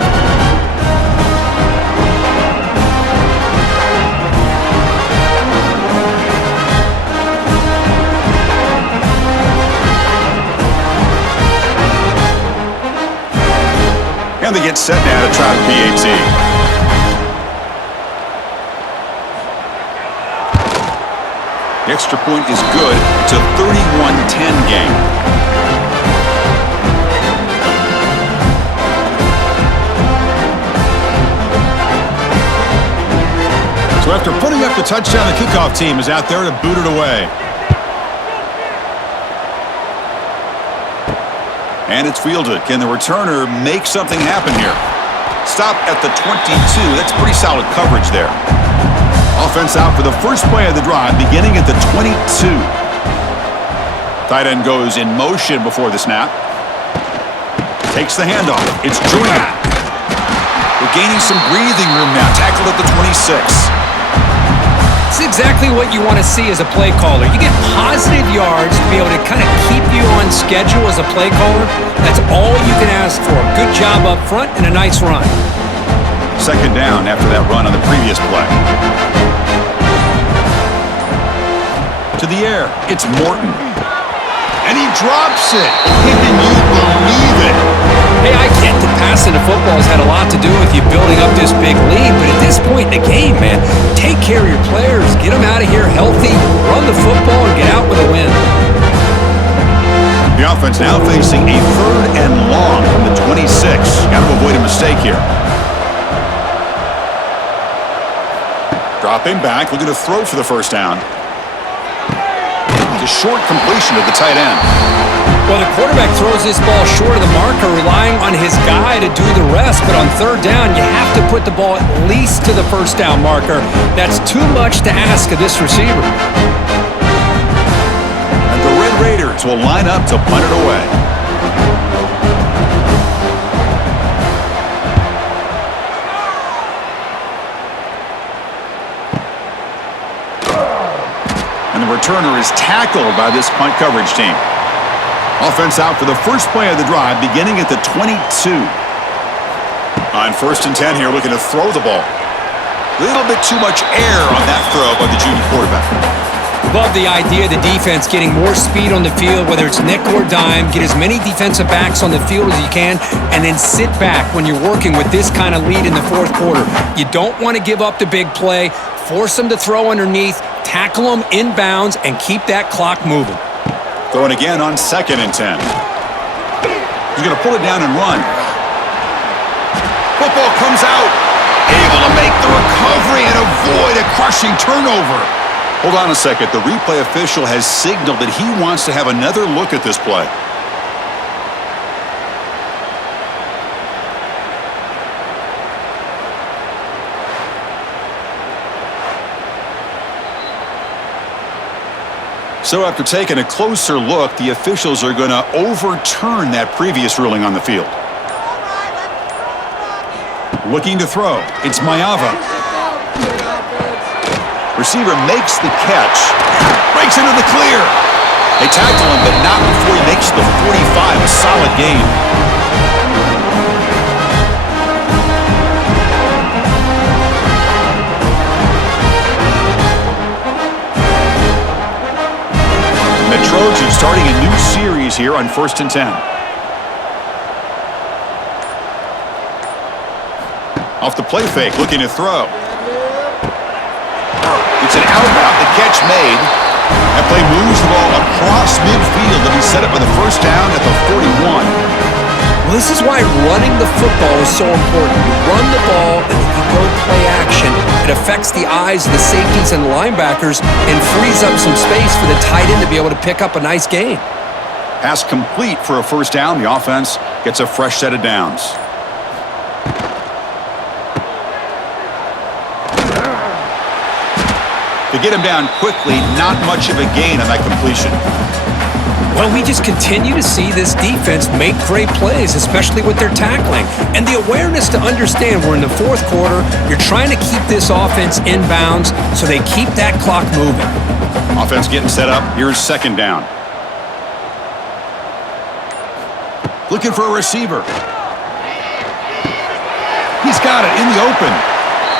And they get set now to try the PAT. The extra point is good. It's a 31-10 game. So after putting up the touchdown, the kickoff team is out there to boot it away. And it's fielded. Can the returner make something happen here? Stop at the 22. That's pretty solid coverage there. Offense out for the first play of the drive, beginning at the 22. Tight end goes in motion before the snap. Takes the handoff. It's Junior. They're gaining some breathing room now. Tackled at the 26. It's exactly what you want to see as a play caller. You get positive yards to be able to kind of keep you on schedule as a play caller. That's all you can ask for. Good job up front and a nice run. Second down after that run on the previous play. To the air, it's Morton. And he drops it. Can you believe it? Hey, I get that passing the football has had a lot to do with you building up this big lead, but at this point in the game, man, take care of your players, get them out of here healthy, run the football, and get out with a win. The offense now facing a 3rd and long from the 26. Got to avoid a mistake here. Dropping back, looking to throw for the first down. A short completion to the tight end. Well, the quarterback throws this ball short of the marker, relying on his guy to do the rest. But on 3rd down, you have to put the ball at least to the first down marker. That's too much to ask of this receiver. And the Red Raiders will line up to punt it away. And the returner is tackled by this punt coverage team. Offense out for the first play of the drive, beginning at the 22. On 1st and 10 here, looking to throw the ball. A little bit too much air on that throw by the junior quarterback. Love the idea of the defense getting more speed on the field, whether it's nickel or dime. Get as many defensive backs on the field as you can, and then sit back when you're working with this kind of lead in the 4th quarter. You don't want to give up the big play. Force them to throw underneath, tackle them inbounds, and keep that clock moving. Throwing again on 2nd and 10. He's going to pull it down and run. Football comes out. Able to make the recovery and avoid a crushing turnover. Hold on a second. The replay official has signaled that he wants to have another look at this play. So after taking a closer look, the officials are going to overturn that previous ruling on the field. Looking to throw. It's Mayava. Receiver makes the catch. Breaks into the clear. They tackle him, but not before he makes the 45. A solid gain. The Trojans starting a new series here on 1st and 10. Off the play fake, looking to throw. It's an out route, the catch made. That play moves the ball across midfield to be set up for the first down at the 41. Well, this is why running the football is so important. You run the ball and then you go play action. It affects the eyes of the safeties and the linebackers and frees up some space for the tight end to be able to pick up a nice gain. Pass complete for a first down. The offense gets a fresh set of downs. To get him down quickly, not much of a gain on that completion. Well, we just continue to see this defense make great plays, especially with their tackling. And the awareness to understand we're in the 4th quarter, you're trying to keep this offense inbounds so they keep that clock moving. Offense getting set up. Here's 2nd down. Looking for a receiver. He's got it in the open.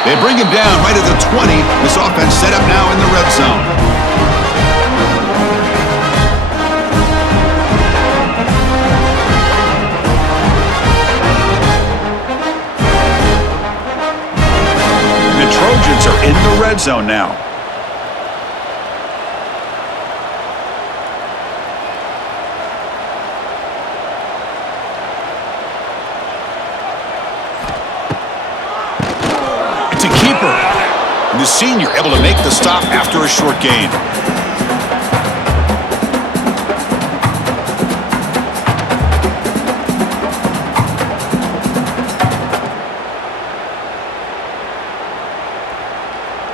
They bring him down right at the 20. This offense set up now in the red zone. The Trojans are in the red zone now. It's a keeper. And the senior able to make the stop after a short gain.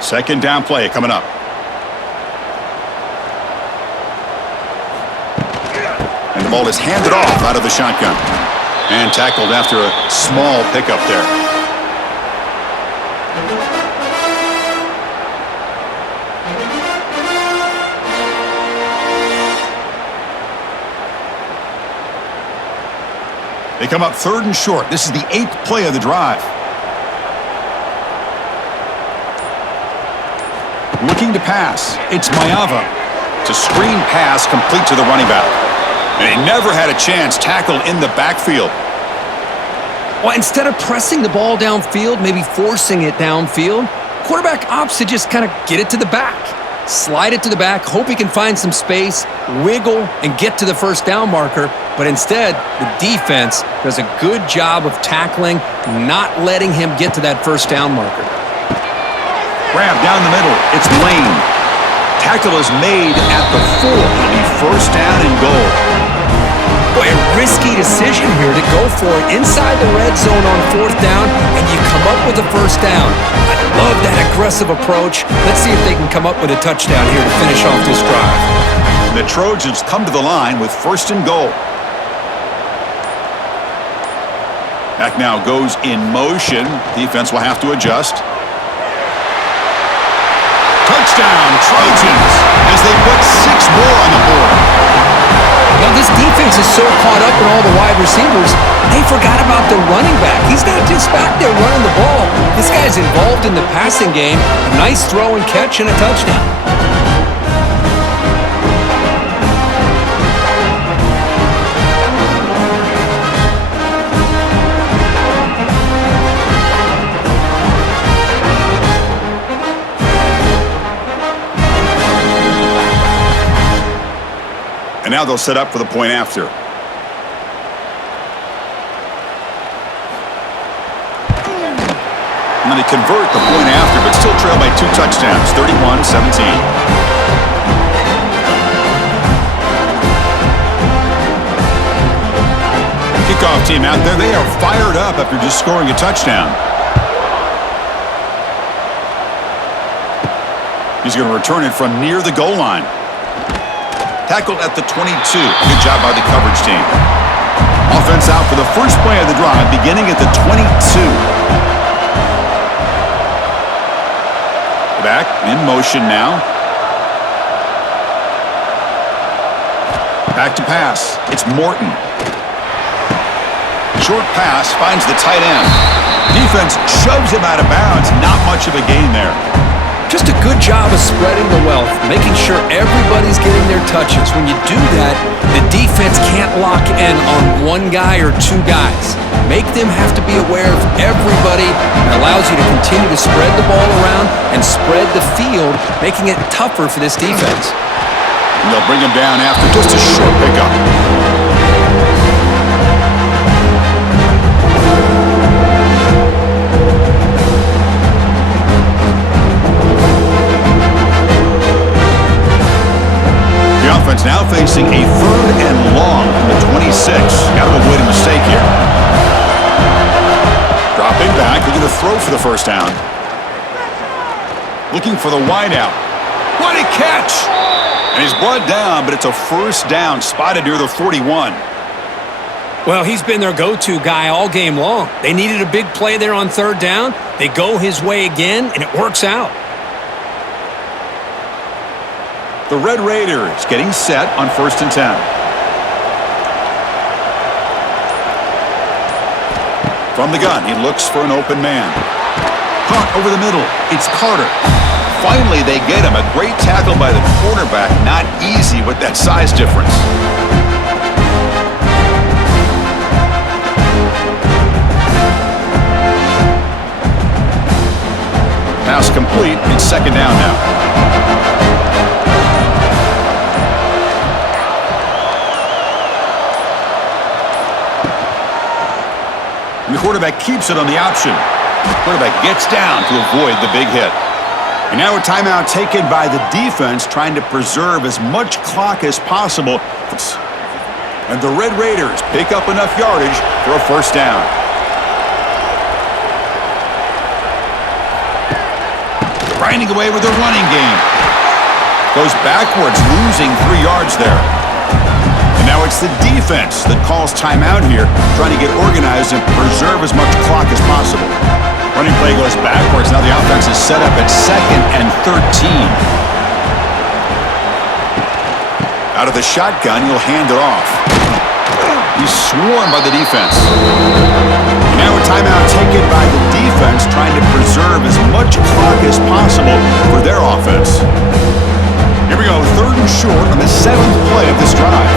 Second down play coming up. And the ball is handed off out of the shotgun. And tackled after a small pickup there. They come up 3rd and short. This is the 8th play of the drive. Looking to pass. It's Mayava. It's a screen pass complete to the running back. And he never had a chance tackled in the backfield. Well, instead of pressing the ball downfield, maybe forcing it downfield, quarterback opts to just kind of get it to the back. Slide it to the back, hope he can find some space, wiggle, and get to the first down marker. But instead, the defense does a good job of tackling, not letting him get to that first down marker. Grab down the middle. It's Lane. Tackle is made at the 4. It'll be first down and goal. Boy, a risky decision here to go for it inside the red zone on 4th down, and you come up with a first down. I love that aggressive approach. Let's see if they can come up with a touchdown here to finish off this drive. The Trojans come to the line with 1st and goal. Back now goes in motion. Defense will have to adjust. Touchdown, Trojans, as they put 6 more on the board. Now, this defense is so caught up in all the wide receivers, they forgot about the running back. He's not just back there running the ball. This guy's involved in the passing game. A nice throw and catch and a touchdown. And now they'll set up for the point after. And they convert the point after, but still trail by 2 touchdowns, 31-17. Kickoff team out there, they are fired up after just scoring a touchdown. He's going to return it from near the goal line. Tackled at the 22. Good job by the coverage team. Offense out for the first play of the drive, beginning at the 22. Back in motion now. Back to pass. It's Morton. Short pass finds the tight end. Defense shoves him out of bounds. Not much of a gain there. Just a good job of spreading the wealth, making sure everybody's getting their touches. When you do that, the defense can't lock in on one guy or 2 guys. Make them have to be aware of everybody. It allows you to continue to spread the ball around and spread the field, making it tougher for this defense. And they'll bring him down after just a short pickup. Offense now facing a 3rd and long from the 26. Got to avoid a mistake here. Dropping back, looking to throw for the first down. Looking for the wideout. What a catch! And he's brought down, but it's a first down, spotted near the 41. Well, he's been their go-to guy all game long. They needed a big play there on 3rd down. They go his way again, and it works out. The Red Raiders getting set on 1st and 10. From the gun, he looks for an open man. Caught over the middle. It's Carter. Finally, they get him. A great tackle by the cornerback. Not easy with that size difference. Pass complete. It's 2nd down now. And the quarterback keeps it on the option. The quarterback gets down to avoid the big hit. And now a timeout taken by the defense, trying to preserve as much clock as possible. And the Red Raiders pick up enough yardage for a first down. Grinding away with their running game. Goes backwards, losing 3 yards there. And now it's the defense that calls timeout here, trying to get organized and preserve as much clock as possible. Running play goes backwards. Now the offense is set up at 2nd and 13. Out of the shotgun, he'll hand it off. He's swarmed by the defense. And now a timeout taken by the defense, trying to preserve as much clock as possible for their offense. Here we go, 3rd and short on the 7th play of this drive.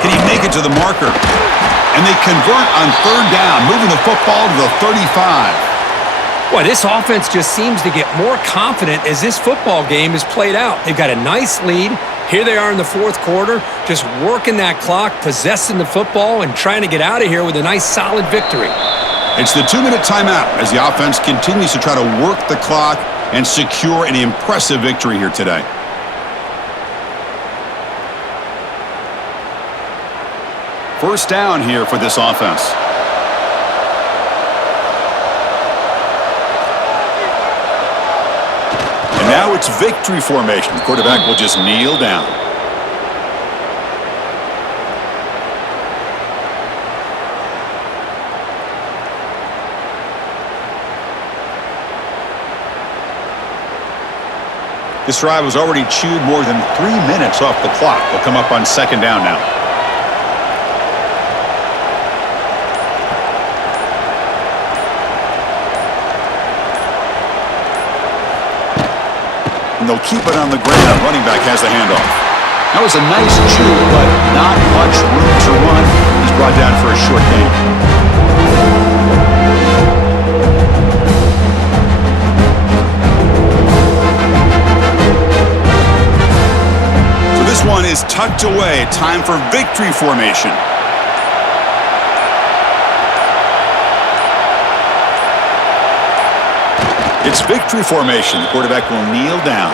Can he make it to the marker? And they convert on 3rd down, moving the football to the 35. Boy, this offense just seems to get more confident as this football game is played out. They've got a nice lead. Here they are in the 4th quarter, just working that clock, possessing the football, and trying to get out of here with a nice, solid victory. It's the 2-minute timeout as the offense continues to try to work the clock and secure an impressive victory here today. First down here for this offense. And now it's victory formation. The quarterback will just kneel down. This drive has already chewed more than 3 minutes off the clock. They'll come up on 2nd down now. And they'll keep it on the ground. Running back has the handoff. That was a nice chew, but not much room to run. He's brought down for a short gain. So this one is tucked away. Time for victory formation. It's victory formation. The quarterback will kneel down.